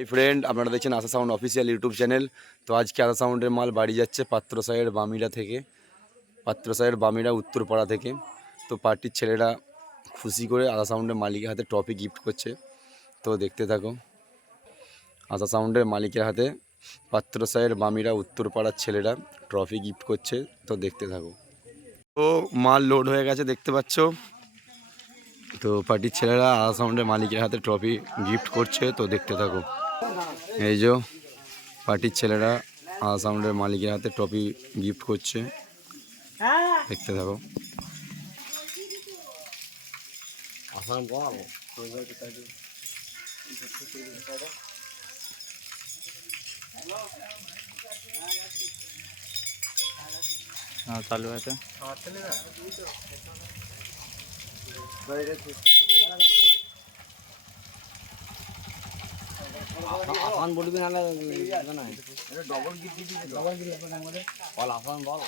এই ফ্রেন্ড, আপনারা দেখছেন আশা সাউন্ড অফিসিয়াল ইউটিউব চ্যানেল। তো আজকে আশা সাউন্ডের মাল বাড়ি যাচ্ছে পাত্রসাহের বামিরা থেকে, পাত্রসাহের বামিরা উত্তরপাড়া থেকে। তো পার্টির ছেলেরা খুশি করে আশা সাউন্ডের মালিকের হাতে ট্রফি গিফট করছে। তো দেখতে থাকো। আশা সাউন্ডের মালিকের হাতে পাত্রসাহের বামিরা উত্তরপাড়ার ছেলেরা ট্রফি গিফট করছে। তো দেখতে থাকো। তো মাল লোড হয়ে গেছে দেখতে পাচ্ছ। তো পার্টির ছেলেরা আশা সাউন্ডের মালিকের হাতে ট্রফি গিফট করছে। তো দেখতে থাকো। এই যে পার্টির ছেলেরা আশা সাউন্ডের মালিকের হাতে ট্রফি গিফট করছে, দেখতে থাকো। हाँ चालू है तो आसान बोल भी ना ना double gift double gift all आसान बॉल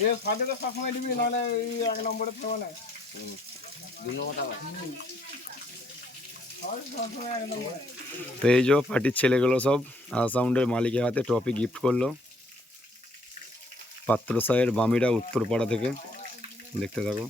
ये साढ़े तो सब समय दिबी नाले एक नंबर पे होना है दोनों का और सब समय एक नंबर তো এই যে পার্টির ছেলেগুলো সব আশা সাউন্ডের মালিকের হাতে ট্রফি গিফট করলো পাত্রসাহের বামিরা উত্তরপাড়া থেকে, দেখতে থাকো।